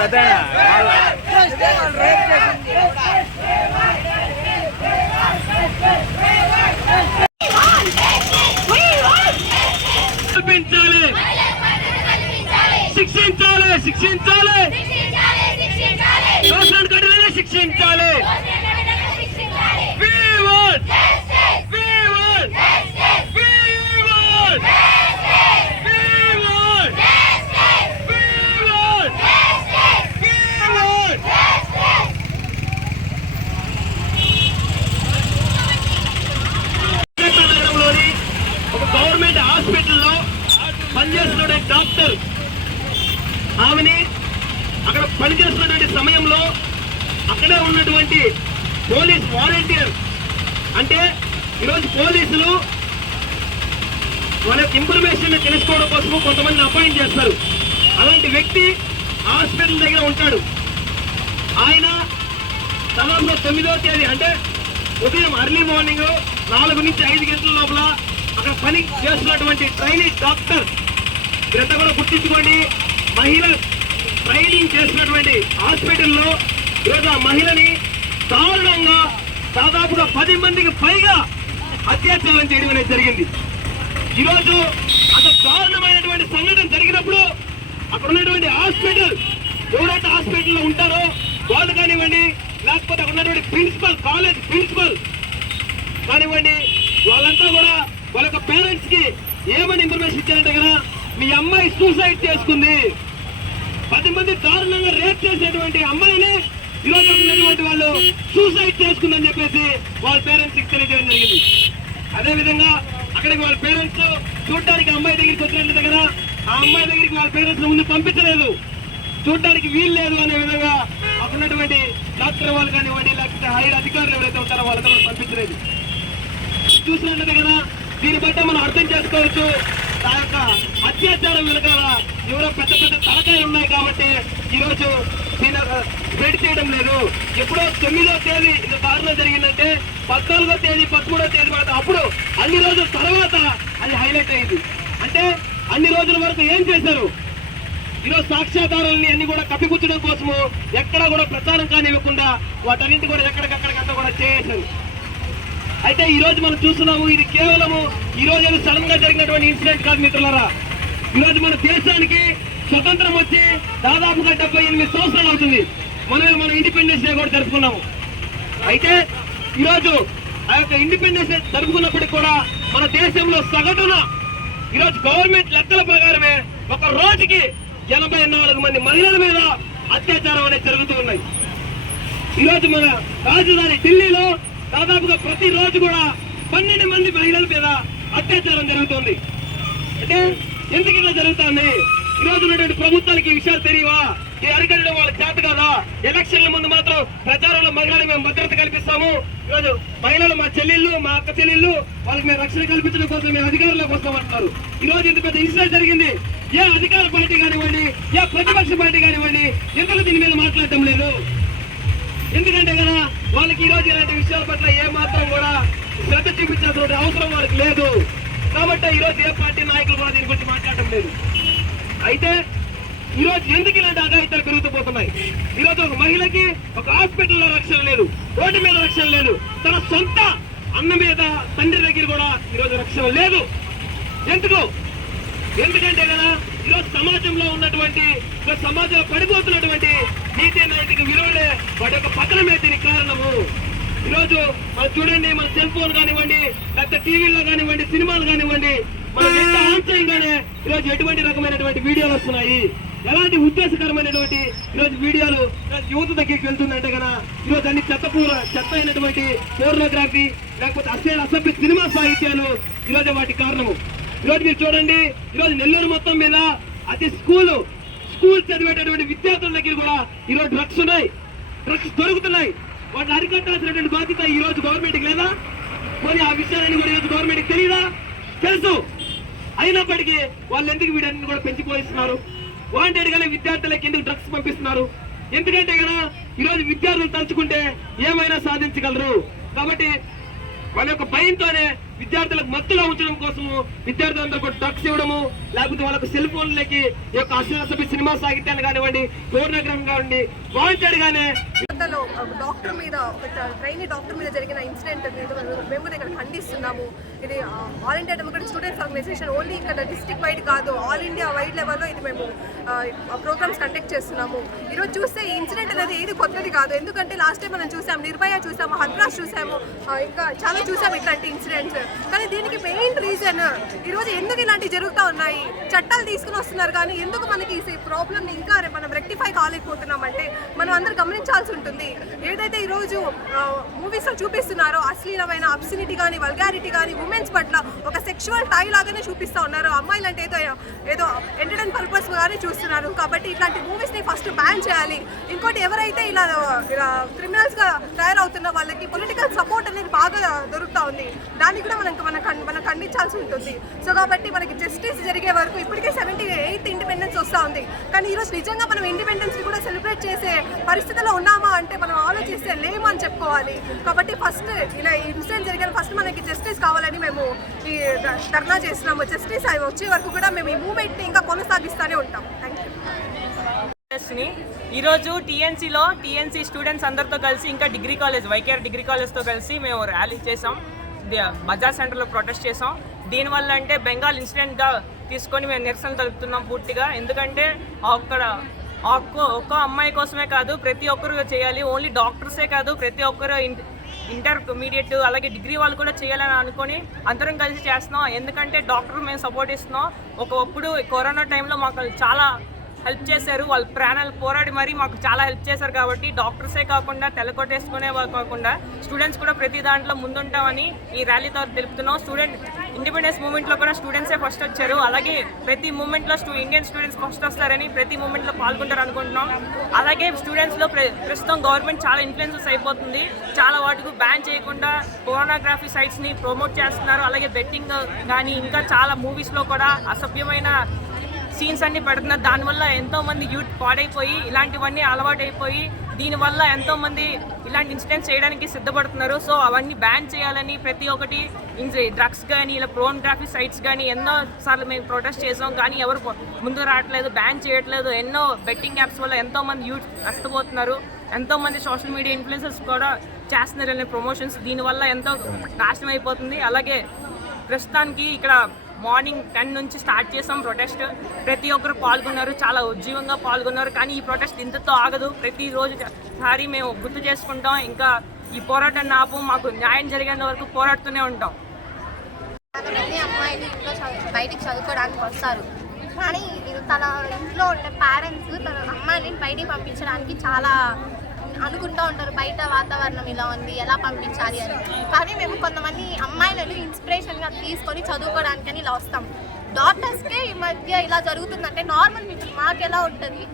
పెద్ద హాస్పిటల్లో పనిచేస్తున్న డాక్టర్ ఆమెని అక్కడ పనిచేస్తున్నటువంటి సమయంలో అక్కడే ఉన్నటువంటి పోలీస్ వాలంటీర్. అంటే ఈరోజు పోలీసులు వాళ్ళ ఇన్ఫర్మేషన్ తెలుసుకోవడం కోసం కొంతమందిని అపాయింట్ చేస్తారు. అలాంటి వ్యక్తి హాస్పిటల్ దగ్గర ఉంటాడు. ఆయన దాదాపుగా తొమ్మిదో తేదీ అంటే ఉదయం అర్లీ మార్నింగ్ నాలుగు నుంచి ఐదు గంటల లోపల అక్కడ పని చేస్తున్నటువంటి ట్రైనింగ్ డాక్టర్. మీరంతా కూడా గుర్తించుకోండి. మహిళ ట్రైనింగ్ చేస్తున్నటువంటి హాస్పిటల్లో ఈరోజు ఆ మహిళని దారుణంగా దాదాపుగా పది మందికి పైగా అత్యాచారం చేయడం అనేది జరిగింది. ఈరోజు అంత దారుణమైనటువంటి సంఘటన జరిగినప్పుడు అక్కడ ఉన్నటువంటి హాస్పిటల్ ఎవరైతే హాస్పిటల్లో ఉంటారో వాళ్ళు కానివ్వండి లేకపోతే అక్కడ ఉన్నటువంటి ప్రిన్సిపల్ కాలేజ్ ప్రిన్సిపల్ కానివ్వండి వాళ్ళంతా కూడా వాళ్ళ యొక్క పేరెంట్స్కి ఏమని ఇన్ఫర్మేషన్ ఇచ్చారంటే కదా మీ అమ్మాయి సూసైడ్ చేసుకుంది. పది మంది దారుణంగా రేప్ చేసేటువంటి అమ్మాయిని ఈరోజు ఉన్నటువంటి వాళ్ళు సూసైడ్ చేసుకుందని చెప్పేసి వాళ్ళ పేరెంట్స్కి తెలియజేయడం జరిగింది. అదే విధంగా అక్కడికి వాళ్ళ పేరెంట్స్ చూడటానికి అమ్మాయి దగ్గరికి వచ్చినట్టు దగ్గర ఆ అమ్మాయి దగ్గరికి వాళ్ళ పేరెంట్స్ ముందు పంపించలేదు. చూడటానికి వీలు లేదు అనే విధంగా అక్కడున్నటువంటి డాక్టర్ వాళ్ళు కానివ్వండి లేకపోతే హైర్ అధికారులు ఎవరైతే ఉంటారో వాళ్ళతో పంపించలేదు. చూసినట్టు కదా దీన్ని బట్టి మనం అర్థం చేసుకోవచ్చు. ఆ యొక్క అత్యాచారం వెనకాల ఎవరో పెద్ద పెద్ద తలకాయలు ఉన్నాయి కాబట్టి ఈరోజు దీని వేడి చేయడం లేదు. ఎప్పుడో తొమ్మిదో తేదీ ఇది దారిలో జరిగిందంటే పద్నాలుగో తేదీ పదమూడో తేదీ వరకు అప్పుడు అన్ని రోజుల తర్వాత అది హైలైట్ అయింది. అంటే అన్ని రోజుల వరకు ఏం చేశారు? ఈరోజు సాక్ష్యాధారాలని అన్ని కూడా కప్పిపుచ్చడం కోసము ఎక్కడా కూడా ప్రచారం కానివ్వకుండా వాటన్నింటి కూడా ఎక్కడికక్కడికంతా కూడా చేసేసారు అయితే ఈ రోజు మనం చూస్తున్నాము ఇది కేవలము ఈ రోజు ఏదో సడన్గా జరిగినటువంటి ఇన్సిడెంట్ కాదు మిత్రులరా. ఈ రోజు మన దేశానికి స్వతంత్రం వచ్చి దాదాపుగా డెబ్బై ఎనిమిది సంవత్సరాలు అవుతుంది. మనమే మన ఇండిపెండెన్స్ డే కూడా జరుపుకున్నాము. అయితే ఈరోజు ఆ యొక్క ఇండిపెండెన్స్ డే జరుపుకున్నప్పటికీ కూడా మన దేశంలో సగటున ఈరోజు గవర్నమెంట్ లెక్కల ప్రకారమే ఒక రోజుకి ఎనభై నాలుగు మంది మహిళల మీద అత్యాచారం అనేది జరుగుతూ ఉన్నాయి. ఈరోజు మన రాజధాని ఢిల్లీలో దాదాపుగా ప్రతి రోజు కూడా పన్నెండు మంది మహిళల మీద అత్యాచారం జరుగుతుంది. అంటే ఎందుకు ఇలా జరుగుతుంది? ఈ రోజు ఉన్నటువంటి ప్రభుత్వానికి ఈ విషయాలు తెలియవా? ఈ అరికట్టడం వాళ్ళ చేత కదా? ఎలక్షన్ల ముందు మాత్రం ప్రచారంలో మహిళలకు మేము భద్రత కల్పిస్తాము. ఈరోజు మహిళలు మా చెల్లెళ్ళు మా అక్క చెల్లెళ్ళు వాళ్ళకి మేము రక్షణ కల్పించడం కోసం మేము అధికారంలోకి వస్తాం అంటున్నారు. ఈ రోజు ఇంత పెద్ద ఇన్సిడెంట్ జరిగింది. ఏ అధికార పార్టీ కానివ్వండి ఏ ప్రతిపక్ష పార్టీ కానివ్వండి ఎందుకు దీని మీద మాట్లాడటం లేదు? ఈ రోజు ఇలాంటి విషయాల పట్ల ఏమాత్రం కూడా శ్రద్ధ చూపించాల్సిన అవసరం వారికి లేదు. కాబట్టి ఈ రోజు ఏ పార్టీ నాయకులు కూడా దీని గురించి మాట్లాడటం లేదు. అయితే ఈ రోజు ఎందుకు ఇలాంటి అఘాయితాలు పెరుగుతూ పోతున్నాయి ఈ రోజు ఒక మహిళకి ఒక హాస్పిటల్లో రక్షణ లేదు రోడ్డు మీద రక్షణ లేదు తన సొంత అన్న మీద తండ్రి దగ్గర కూడా ఈ రోజు రక్షణ లేదు. ఎందుకు? ఎందుకంటే కదా ఈరోజు సమాజంలో ఉన్నటువంటి సమాజంలో పడిపోతున్నటువంటి నీతి నైతిక విలువలే వాటి యొక్క పతనమే దీనికి కారణము. ఈరోజు మనం చూడండి మన సెల్ ఫోన్ కానివ్వండి లేకపోతే టీవీలో కానివ్వండి సినిమాలు కానివ్వండి మనం ఎంత ఆశ్చర్యంగానే ఈరోజు ఎటువంటి రకమైనటువంటి వీడియోలు వస్తున్నాయి? ఎలాంటి ఉద్దేశకరమైనటువంటి ఈరోజు వీడియోలు యువత దగ్గరికి వెళ్తుందంటే కదా ఈరోజు అన్ని చెత్త పూర చెత్త అయినటువంటి ఫోర్నోగ్రఫీ లేకపోతే అసే అసభ్య సినిమా సాహిత్యాలు ఈరోజు వాటి కారణము. ఈరోజు మీరు చూడండి ఈరోజు నెల్లూరు మొత్తం మీద అతి స్కూలు స్కూల్ చదివేటటువంటి విద్యార్థుల దగ్గర కూడా ఈరోజు డ్రగ్స్ ఉన్నాయి. డ్రగ్స్ దొరుకుతున్నాయి. వాటిని అరికట్టాల్సినటువంటి బాధ్యత ఈ రోజు గవర్నమెంట్కి లేదా? మరి ఆ విషయాన్ని కూడా ఈరోజు గవర్నమెంట్కి తెలియదా తెలుసు. అయినప్పటికీ వాళ్ళు ఎందుకు వీడన్ని కూడా పెంచిపోయిస్తున్నారు? వాంటెడ్గానే విద్యార్థులకి ఎందుకు డ్రగ్స్ పంపిస్తున్నారు? ఎందుకంటే కదా ఈరోజు విద్యార్థులు తలుచుకుంటే ఏమైనా సాధించగలరు? కాబట్టి వాళ్ళ యొక్క భయంతోనే విద్యార్థులకు మత్తులో ఉంచడం కోసము విద్యార్థులందరూ కూడా డ్రగ్స్ ఇవ్వడము లేకపోతే వాళ్ళకు సెల్ ఫోన్లకి ఈ యొక్క అశ్వసభ సినిమా సాహిత్యాన్ని కానివ్వండి పూర్ణగ్రహం కానివ్వండి వాంటెడ్ గానే డాక్టర్ మీద ట్రైనీ డాక్టర్ మీద జరిగిన ఇన్సిడెంట్ మేము ఇక్కడ ఖండిస్తున్నాము. ఇది all India democratic students organisation only ఇక్కడ డిస్ట్రిక్ట్ వైడ్ కాదు ఆల్ ఇండియా వైడ్ లెవెల్లో ఇది మేము ప్రోగ్రామ్స్ కండక్ట్ చేస్తున్నాము. ఈరోజు చూస్తే ఈ ఇన్సిడెంట్ అనేది ఏది కొత్తది కాదు. ఎందుకంటే లాస్ట్ టైం మనం చూసాము నిర్భయ చూసాము హద్రాస్ చూసాము ఇంకా చాలా చూసాము ఇట్లాంటి ఇన్సిడెంట్స్ కానీ దీనికి మెయిన్ రీజన్ ఈరోజు ఎందుకు ఇలాంటివి జరుగుతూ ఉన్నాయి? చట్టాలు తీసుకుని వస్తున్నారు కానీ ఎందుకు మనకి ఈ ప్రాబ్లమ్ని ఇంకా మనం రెక్టిఫై కాలేకపోతున్నామంటే మనం అందరూ గమనించాల్సి ఉంటుంది. ఏదైతే ఈరోజు మూవీస్లో చూపిస్తున్నారో అశ్లీలమైన అబ్సినిటీ కానీ వల్గారిటీ కానీ ఉమెన్స్ పట్ల ఒక సెక్షువల్ టై లాగానే చూపిస్తా ఉన్నారు. అమ్మాయిలు అంటే ఏదో ఏదో ఎంటర్టైన్ పర్పస్ గానే చూస్తున్నారు. కాబట్టి ఇట్లాంటి మూవీస్ని ఫస్ట్ బ్యాన్ చేయాలి. ఇంకోటి ఎవరైతే ఇలా ఇలా తయారవుతున్న వాళ్ళకి పొలిటికల్ సపోర్ట్ అనేది బాగా దొరుకుతూ ఉంది. దాన్ని కూడా మనకు మన మనం ఖండించాల్సి ఉంటుంది. సో కాబట్టి మనకి జస్టిస్ జరిగే వరకు ఇప్పటికే సెవెంటీ ఎయిత్ ఇండిపెండెన్స్ వస్తూ ఉంది. కానీ ఈరోజు నిజంగా మనం ఇండిపెండెన్స్ని కూడా సెలబ్రేట్ చేసే పరిస్థితిలో ఉన్నామా అంటే మనం ఆలోచిస్తే లేము అని చెప్పుకోవాలి. కాబట్టి ఫస్ట్ ఇలా ఇన్సిడెంట్ జరిగిన ఫస్ట్ మనకి జస్టిస్ కావాలని మేము ఈ ధర్నా చేస్తున్నాము. జస్టిస్ అవి వచ్చే వరకు కూడా మేము ఈ మూమెంట్ని ఇంకా కొనసాగిస్తూనే ఉంటాం. థ్యాంక్ యూ ని. ఈరోజు టీఎన్సీలో టీఎన్సీ స్టూడెంట్స్ అందరితో కలిసి ఇంకా డిగ్రీ కాలేజ్ వైకేఆర్ డిగ్రీ కాలేజ్తో కలిసి మేము ర్యాలీ చేసాం. బజాజ్ బజార్ సెంటర్లో ప్రొటెస్ట్ చేసాం. దీనివల్ల అంటే బెంగాల్ ఇన్సిడెంట్గా తీసుకొని మేము నిరసన తెలుపుతున్నాం పూర్తిగా. ఎందుకంటే అక్కడ ఒక్క ఒక్క అమ్మాయి కోసమే కాదు ప్రతి ఒక్కరు చేయాలి. ఓన్లీ డాక్టర్సే కాదు ప్రతి ఒక్కరు ఇన్- ఇంటర్మీడియట్ అలాగే డిగ్రీ వాళ్ళు కూడా చేయాలని అనుకొని అందరం కలిసి చేస్తున్నాం. ఎందుకంటే డాక్టర్ మేము సపోర్ట్ ఇస్తున్నాం. ఒకప్పుడు కరోనా టైంలో మాకు చాలా హెల్ప్ చేశారు. వాళ్ళ ప్రాణాలు పోరాడి మరీ మాకు చాలా హెల్ప్ చేశారు కాబట్టి డాక్టర్సే కాకుండా తెలకొట్టేసుకునే వాళ్ళు కాకుండా స్టూడెంట్స్ కూడా ప్రతి దాంట్లో ముందుంటామని ఈ ర్యాలీతో తెలుపుతున్నాం. స్టూడెంట్ ఇండిపెండెన్స్ మూమెంట్లో కూడా స్టూడెంట్సే ఫస్ట్ వచ్చారు. అలాగే ప్రతి మూమెంట్లో స్టూ ఇండియన్ స్టూడెంట్స్ ఫస్ట్ వస్తారని ప్రతి మూమెంట్లో పాల్గొంటారు అనుకుంటున్నాం. అలాగే స్టూడెంట్స్లో ప్ర ప్రస్తుతం గవర్నమెంట్ చాలా ఇన్ఫ్లుయెన్సెస్ అయిపోతుంది. చాలా వాటికి బ్యాన్ చేయకుండా పోర్నోగ్రఫీ సైట్స్ని ప్రమోట్ చేస్తున్నారు. అలాగే బెట్టింగ్ కానీ ఇంకా చాలా మూవీస్లో కూడా అసభ్యమైన సీన్స్ అన్ని పెడుతున్నారు దానివల్ల ఎంతో మంది యూత్ పాడైపోయి ఇలాంటివన్నీ అలవాటైపోయి దీనివల్ల ఎంతో మంది ఇలాంటి ఇన్సిడెంట్స్ చేయడానికి సిద్ధపడుతున్నారు. సో అవన్నీ బ్యాన్ చేయాలని ప్రతి ఒక్కటి డ్రగ్స్ కానీ ఇలా ప్రోగ్రాఫీ సైట్స్ కానీ ఎన్నో సార్లు మేము ప్రొటెస్ట్ చేసాం. కానీ ఎవరు ముందు రావట్లేదు బ్యాన్ చేయట్లేదు. ఎన్నో బెట్టింగ్ యాప్స్ వల్ల ఎంతో మంది యూత్ నష్టపోతున్నారు ఎంతో మంది సోషల్ మీడియా ఇన్ఫ్లుయెన్సర్స్ కూడా చేస్తున్నారు అనే ప్రమోషన్స్ దీనివల్ల ఎంతో నాశనం అయిపోతుంది అలాగే ప్రస్తుతానికి ఇక్కడ మార్నింగ్ టెన్ నుంచి స్టార్ట్ చేసాం ప్రొటెస్ట్. ప్రతి ఒక్కరు పాల్గొన్నారు చాలా ఉజ్జీవంగా పాల్గొన్నారు. కానీ ఈ ప్రొటెస్ట్ ఇంతతో ఆగదు. ప్రతిరోజు సారి మేము గుర్తు చేసుకుంటాం. ఇంకా ఈ పోరాటాన్ని ఆపు మాకు న్యాయం జరిగేంత వరకు పోరాడుతూనే ఉంటాం. అమ్మాయిలు ఇంట్లో చదువు బయటికి చదువుకోవడానికి వస్తారు. కానీ తన ఇంట్లో ఉండే పేరెంట్స్ తన అమ్మాయిని బయటికి పంపించడానికి చాలా అనుకుంటూ ఉంటారు. బయట వాతావరణం ఇలా ఉంది ఎలా పంపించాలి అని. కానీ మేము కొంతమంది ఇన్స్పిరేషన్గా తీసుకొని చదువుకోవడానికని ఇలా వస్తాం. డాక్టర్స్కే ఈ మధ్య ఇలా జరుగుతుందంటే నార్మల్ పీపుల్ మాకు ఎలా ఉంటుంది?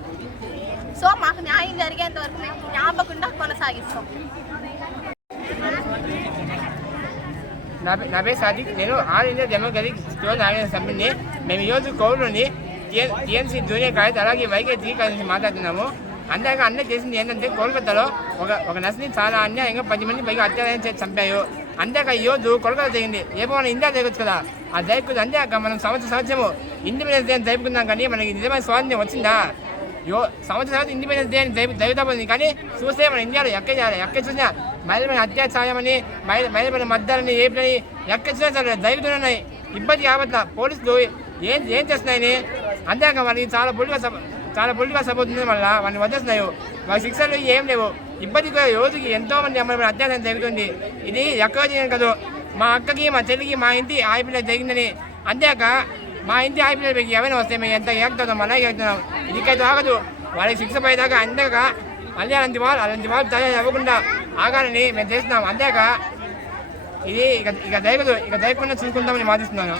సో మాకు న్యాయం జరిగేంత వరకు మేము జ్ఞాపకుండా కొనసాగిస్తాం. నా పేరు సాదిక్ నేను all India democratic store organise సభ్యుని మేము ఈరోజు కోవిడ్లోని టీఎంసీ జూనియర్ కాలేజ్ అలాగే వైకే జీ కాలేజ్ నుంచి మాట్లాడుతున్నాము. అందాక అన్నీ చేసింది ఏంటంటే కోల్కతాలో ఒక ఒక నర్సుని చాలా అన్యాయంగా పది మంది పైగా అత్యాచారం చేసి చంపారు. అందాక ఈ రోజు కోల్కతా జరిగింది రేపు మనం ఇండియా జరగచ్చు కదా? ఆ జరగదు అందాక మనం సంవత్సరం సంవత్సరము ఇండిపెండెన్స్ డే అని జరుపుకుందాం కానీ మనకి నిజమైన స్వాతంత్రం వచ్చిందా? యో సంవత్సరం తర్వాత ఇండిపెండెన్స్ డే అని జరుపు జరుగుతామని కానీ చూస్తే మన ఇండియాలో ఎక్కడ చేయాలి ఎక్కడ చూసినా మహిళమైన అత్యాచారమని మహిళ మహిళమైన మద్దాలని ఏపని ఎక్కడ చూసినా సరే జరుగుతున్నాయి ఇబ్బంది కాబట్ల పోలీసులు ఏం ఏం చేస్తున్నాయని అందాక వాళ్ళకి చాలా బుల్గా చాలా బుల్గా సపోతుంది మళ్ళీ వాళ్ళని వదిలేస్తున్నాయి. వాళ్ళ శిక్షలు ఏం లేవు. ఇబ్బంది కూడా రోజుకి ఎంతో మంది అమ్మాయి అత్యాచారం జరుగుతుంది. ఇది ఎక్కడ చేయడం కాదు. మా అక్కకి మా చెల్లికి మా ఇంటి ఆయిపిల్ల జరిగిందని అంతేక మా ఇంటి ఆడపిల్లలకి ఎవరైనా వస్తే మేము ఎంత ఏగుతున్నాం అలాగే ఏగుతున్నాం ఇదికైతే ఆగదు. వాళ్ళకి శిక్ష పోయేదాకా అంతేక మళ్ళీ అలాంటి వాళ్ళు అలాంటి వాళ్ళు తయారు అవ్వకుండా ఆగాలని మేము చేస్తున్నాం. అంతేక ఇది ఇక ఇక జరగదు. ఇక జరగకుండా చూసుకుంటామని మాటిస్తున్నాను.